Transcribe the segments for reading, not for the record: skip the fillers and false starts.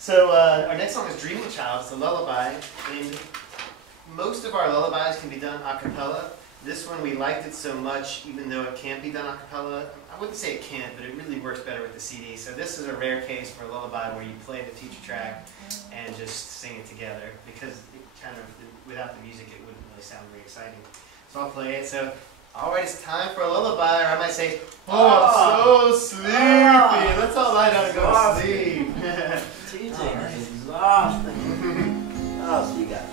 So our next song is Dreaming Child. It's a lullaby, and most of our lullabies can be done a cappella. This one we liked it so much, even though it can't be done a cappella. I wouldn't say it can't, but it really works better with the CD. So this is a rare case for a lullaby where you play the teacher track and just sing it together, because it kind of, without the music, it wouldn't really sound very exciting. So I'll play it. So, all right, it's time for a lullaby, or I might say, oh, I'm so sleepy. Let's all lie down and go to sleep. Teaching is exhausting. Oh, so you got it.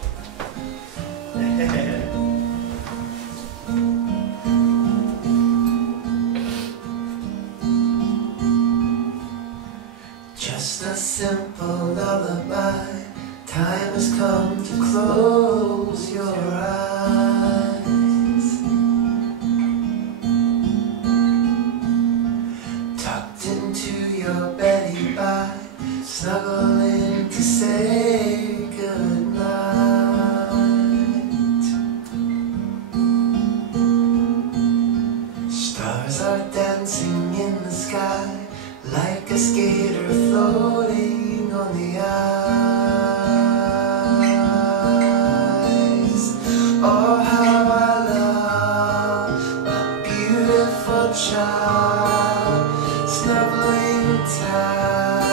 Just a simple lullaby. Time has come to close your eyes. Tucked into your belly by, snuggle in to say goodnight. Stars are dancing in the sky, like a skater floating on the ice. Oh, how I love my beautiful child, snuggling tight.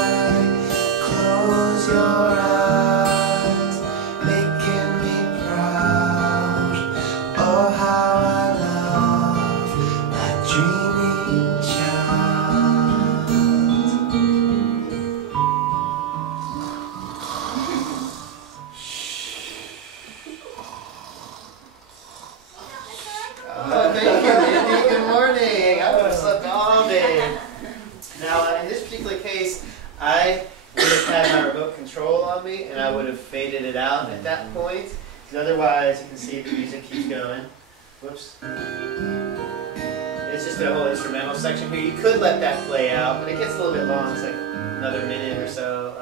Close your eyes, making me proud. Oh, how I love my dreaming child. Oh, thank you, Andy. Good morning. I would have slept all day. Now, in this particular case, I would have had my remote control on me, and I would have faded it out at that point. Because otherwise, you can see the music keeps going. Whoops. It's just a whole instrumental section here. You could let that play out, but it gets a little bit long. It's like another minute or so.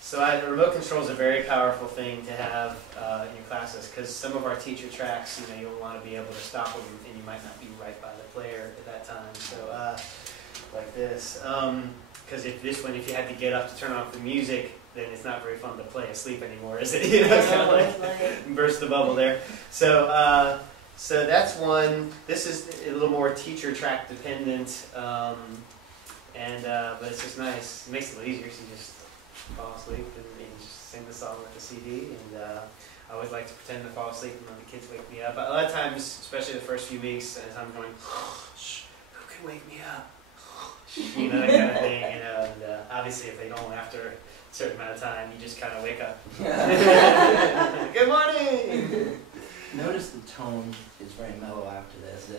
So the remote control is a very powerful thing to have in your classes, because some of our teacher tracks, you'll want to be able to stop them, and you might not be right by the player at that time. So like this, because if you had to get up to turn off the music, then it's not very fun to play asleep anymore, is it? It's kind of like burst the bubble there. So so that's one. This is a little more teacher track dependent, but it's just nice. It makes it a little easier, so you just fall asleep and just sing the song with the CD. And I always like to pretend to fall asleep and when the kids wake me up. But a lot of times, especially the first few weeks, as I'm going, shh, who can wake me up? That kind of thing. And obviously, if they don't after a certain amount of time, you just kind of wake up. Good morning. Notice the tone is very mellow after this.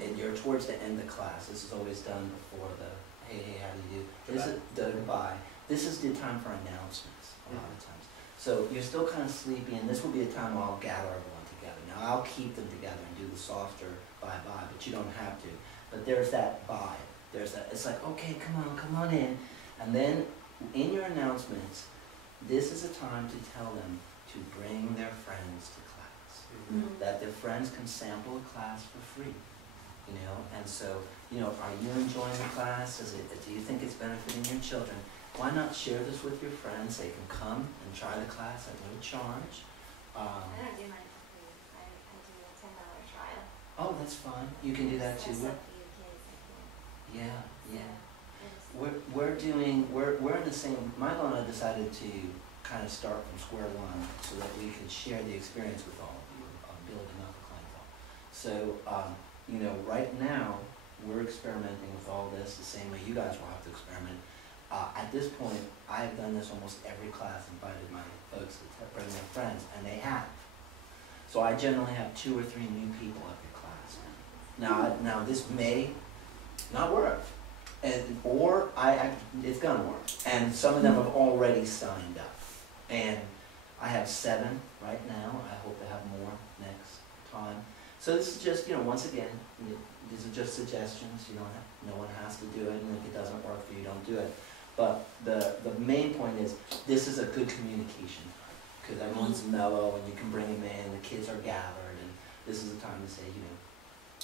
And you're towards the end of class. This is always done before the hey, how do you do? This is the goodbye. This is the time for announcements a lot of times. So you're still kind of sleepy, and this will be a time where I'll gather everyone together. Now I'll keep them together and do the softer bye-bye, but you don't have to. But there's that bye. There's that. It's like, okay, come on in. And then in your announcements, this is a time to tell them to bring their friends to class. That their friends can sample a class for free. And so, are you enjoying the class? Do you think it's benefiting your children? Why not share this with your friends? They can come and try the class at no charge. I don't do mine for free. I do a $10 trial. Oh, that's fine. You can do that too. Yeah. We're in the same. Michael and I decided to kind of start from square one so that we could share the experience with all of you of building up a clientele. So, right now we're experimenting with all this the same way you guys will have to experiment. At this point, I have done this almost every class, invited my folks to bring their friends, and they have. So I generally have 2 or 3 new people every class. Now this may not work, or it's gonna work. And some of them have already signed up, and I have 7 right now. I hope to have more next time. So this is just, once again, these are just suggestions. No one has to do it, and if it doesn't work for you, don't do it. But the main point is, this is a good communication time, because everyone's mellow and you can bring them in, the kids are gathered, and this is the time to say,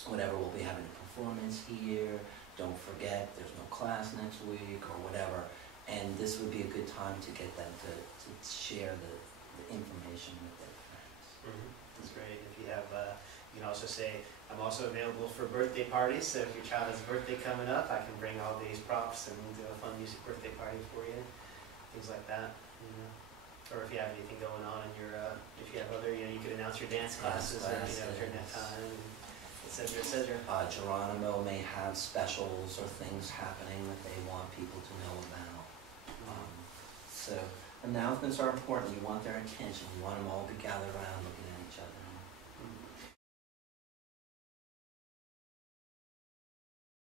whatever, we'll be having a performance here, don't forget, there's no class next week, or whatever. And this would be a good time to get them to share the information with their friends. That's great. If you have, you can also say, I'm also available for birthday parties, so if your child has a birthday coming up, I can bring all these props and we'll do a fun music birthday party for you, things like that, you know. Or if you have anything going on in your, if you have other, you know, you could announce your dance classes, during that time, et cetera, et cetera. Geronimo may have specials or things happening that they want people to know about. So announcements are important. You want their attention. You want them all to gather around looking